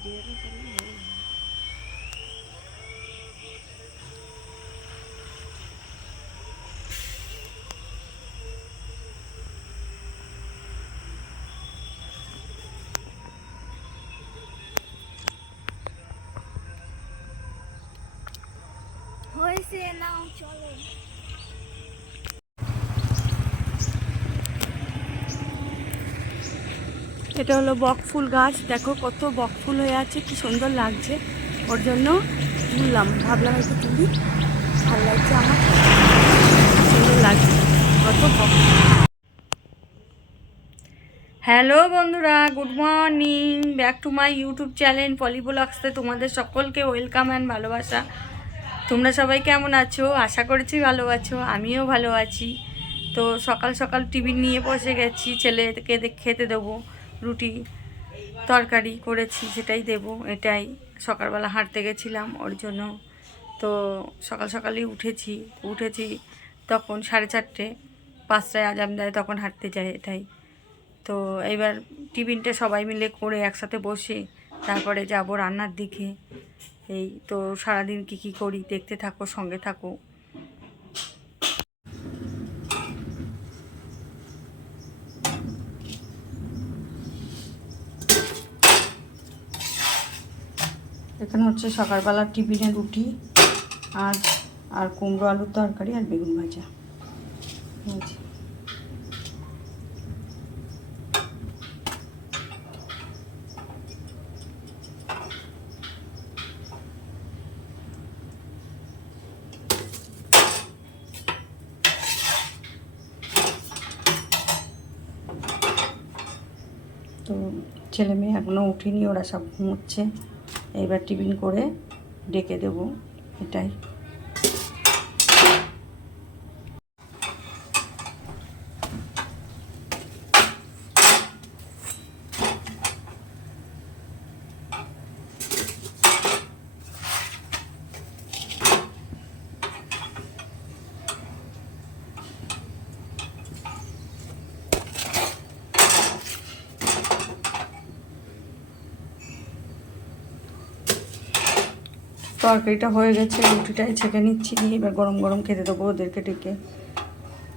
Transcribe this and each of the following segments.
হয়েছে নাও চলো। এটা হলো বকফুল গাছ, দেখো কত বকফুল হয়ে আছে, কি সুন্দর লাগছে। ওর জন্য তুললাম, ভাবলাম একটু তুলি, ভালো লাগছে আমার, সুন্দর লাগছে কত বক। হ্যালো বন্ধুরা, good morning, back to my YouTube channel Poli ব্লগসে তোমাদের সকলকে ওয়েলকাম অ্যান্ড ভালোবাসা। তোমরা সবাই কেমন আছো? আশা করছি ভালো আছো, আমিও ভালো আছি। তো সকাল সকাল টিফিন নিয়ে বসে গেছি, ছেলেকে খেতে দেবো, রুটি তরকারি করেছি সেটাই দেব। এটাই সকালবেলা হাঁটতে গেছিলাম ওর জন্য। তো সকাল সকালই উঠেছি তখন 4:30, 5টায় আজান দেয় তখন হাঁটতে যায়, এটাই। তো এইবার টিফিনটা সবাই মিলে করে একসাথে বসে তারপরে যাব রান্নার দিকে। এই তো সারাদিন কী করি দেখতে থাকো, সঙ্গে থাকো। এখানে হচ্ছে সকালবেলার টিফিনে রুটি আর কুমড়ো আলুর তরকারি আর বেগুন ভাজা। তো ছেলে মেয়ে এখনও উঠিনি, ওরা সব ঘুমোচ্ছে। এইবার টিফিন করে ডেকে দেবো, এটাই। তরকারিটা হয়ে গেছে, রুটিটাই ছেঁকে নিচ্ছি, নিয়ে এবার গরম গরম খেতে দেবো ওদেরকে ডেকে।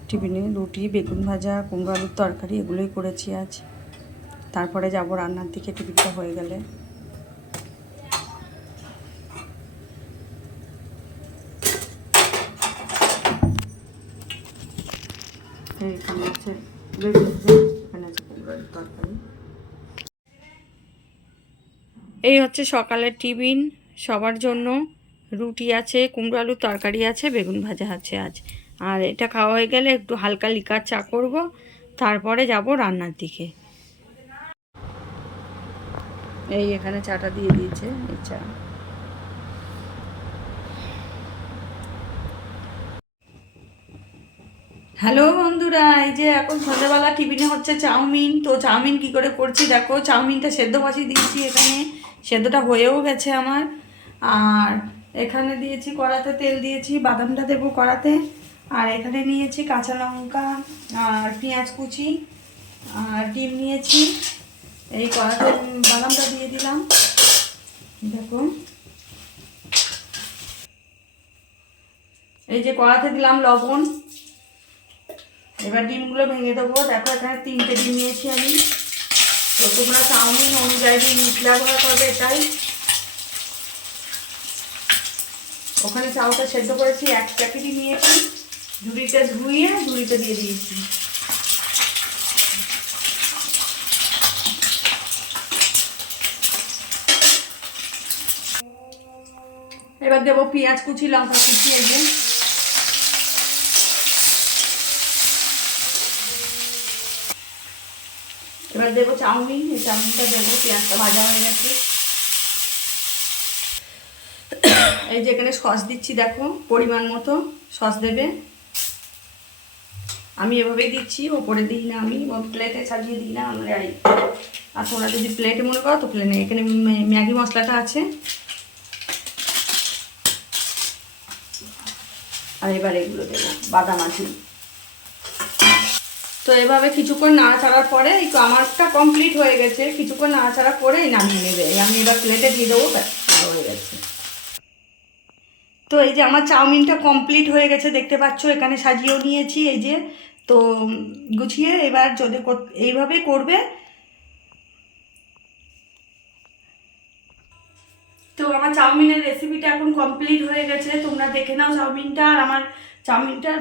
টিফিনে রুটি, বেগুন ভাজা, কুমড়ো আলুর তরকারি এগুলোই করেছি আজ। তারপরে যাব রান্নার দিকে টিফিনটা হয়ে গেলে। এখানে আছে বেগুন ভাজা, এখানে আছে কুমড়ো আলুর তরকারি। এই হচ্ছে সকালের টিফিন সবার জন্য। রুটি আছে, কুমড়ো আলুর তরকারি আছে, বেগুন ভাজা আছে আজ। আর এটা খাওয়া হয়ে গেলে একটু হালকা লিকার চা করব, তারপরে যাব রান্নার দিকে। এই এখানে চাটা দিয়ে দিয়েছে, এই চা। হ্যালো বন্ধুরা, এই যে এখন সন্ধ্যাবেলা টিফিনে হচ্ছে চাউমিন। তো চাউমিন কি করে করছি দেখো। চাউমিনটা সেদ্ধ বসিয়ে দিয়েছি, এখানে সেদ্ধটা হয়েও গেছে আমার। আর এখানে দিয়েছি কড়াতে তেল দিয়েছি, বাদামটা দেবো কড়াতে। আর এখানে নিয়েছি কাঁচা লঙ্কা আর পেঁয়াজ কুচি আর ডিম নিয়েছি। এই কড়াতে বাদামটা দিয়ে দিলাম, দেখো। এই যে কড়াতে দিলাম লবণ। এবার ডিমগুলো ভেঙে দেবো, দেখো এখানে 3টে ডিম নিয়েছি আমি। তো তোমরা চাউমিন অনুযায়ী ডিম ব্যবহার করবে, এটাই। ওখানে চাউটা সেদ্ধ করেছি, 1 প্যাকেটই নিয়েছি। ঝুড়িতে ধুয়ে ঝুড়িতে দিয়ে দিয়েছি। এবার দেবো পেঁয়াজ কুচি, লঙ্কা কুচি। এই যে এবার দেবো চাউমিন, এই চাউমিনটা দেবো। পেঁয়াজটা ভাজা হয়ে গেছে। এই যে এখানে সস দিচ্ছি, দেখো পরিমাণ মতো সস দেবে। আমি এভাবেই দিচ্ছি, ওপরে দিই না, আমি প্লেটে সাজিয়ে দিই না আমরা। আর তোমরা যদি প্লেটে মনে করো তো প্লেটে। এখানে ম্যাগি মশলাটা আছে। আর এবার এগুলো দেবো, বাদাম আছে। তো এভাবে কিছুক্ষণ নাড়াচাড়ার পরে এই তো আমারটা কমপ্লিট হয়ে গেছে, কিছুক্ষণ নাড়াচাড়া করেই নামিয়ে নেবে। আমি এবার প্লেটে দিয়ে দেবো, ব্যাস হয়ে গেছে। তো এই যে আমার চাউমিনটা কমপ্লিট হয়ে গেছে, দেখতে পাচ্ছ এখানে সাজিয়েও নিয়েছি এই যে। তো গুছিয়ে এবার যদি এইভাবেই করবে। তো আমার চাউমিনের রেসিপিটা এখন কমপ্লিট হয়ে গেছে, তোমরা দেখে নাও চাউমিনটা। আর আমার চাউমিনটার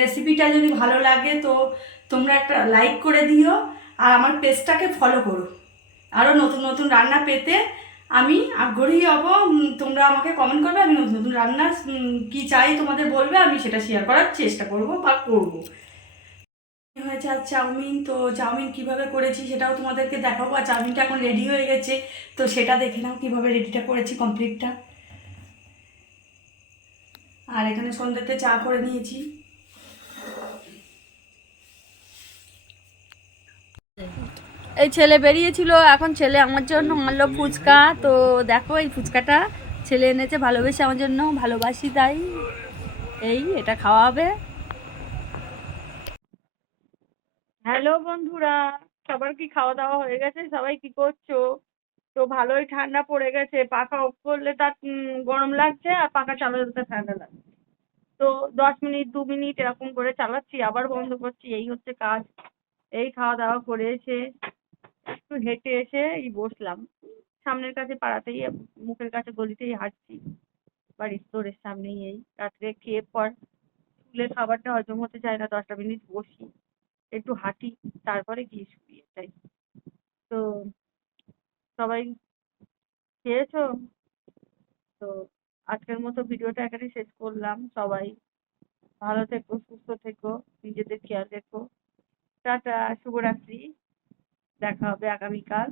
রেসিপিটা যদি ভালো লাগে তো তোমরা একটা লাইক করে দিও, আর আমার পেজটাকে ফলো করো। আরও নতুন নতুন রান্না পেতে আমি আগ্রহী হব। তোমরা আমাকে কমেন্ট করবে, আমি নতুন নতুন রান্না কী চাই তোমাদের বলবে, আমি সেটা শেয়ার করার চেষ্টা করব বা করবো। হয়েছে আর চাউমিন, তো চাউমিন কিভাবে করেছি সেটাও তোমাদেরকে দেখাবো। আর চাউমিনটা এখন রেডি হয়ে গেছে, তো সেটা দেখে নাও কীভাবে রেডিটা করেছি কমপ্লিটটা। আর এখানে সন্ধ্যাতে চা করে নিয়েছি। এই ছেলে বেরিয়েছিল, এখন ছেলে আমার জন্য আনলো ফুচকা। তো দেখো এই ফুচকাটা ছেলে এনেছে ভালোবেসে আমার জন্য, ভালোবাসি তাই। এই এটা খাওয়া হবে। হ্যালো বন্ধুরা, সবার কি খাওয়া দাওয়া হয়ে গেছে? সবাই কি করছো? তো ভালোই ঠান্ডা পড়ে গেছে, পাখা অফ করলে তার গরম লাগছে, আর পাখা চালালে তার ঠান্ডা লাগছে। তো 10 মিনিট 2 মিনিট এরকম করে চালাচ্ছি, আবার বন্ধ করছি, এই হচ্ছে কাজ। এই খাওয়া দাওয়া করে এসে একটু হেঁটে এসে এই বসলাম। সামনের কাছে পাড়াতেই, মুখের কাছে গলিতেই হাঁটছি, বাড়ির স্টোরের সামনেই। এই রাত্রে খেয়ে পর স্কুলের খাবারটা হজম হতে চায় না, 10টা মিনিট বসি, একটু হাঁটি, তারপরে গিয়ে শুই। এটাই তো। সবাই খেয়েছো? তো আজকের মতো ভিডিওটা এখানে শেষ করলাম। সবাই ভালো থেকো, সুস্থ থেকো, নিজেদের খেয়াল রেখো। টাটা, শুভরাত্রি। দেখা হবে আগামীকাল।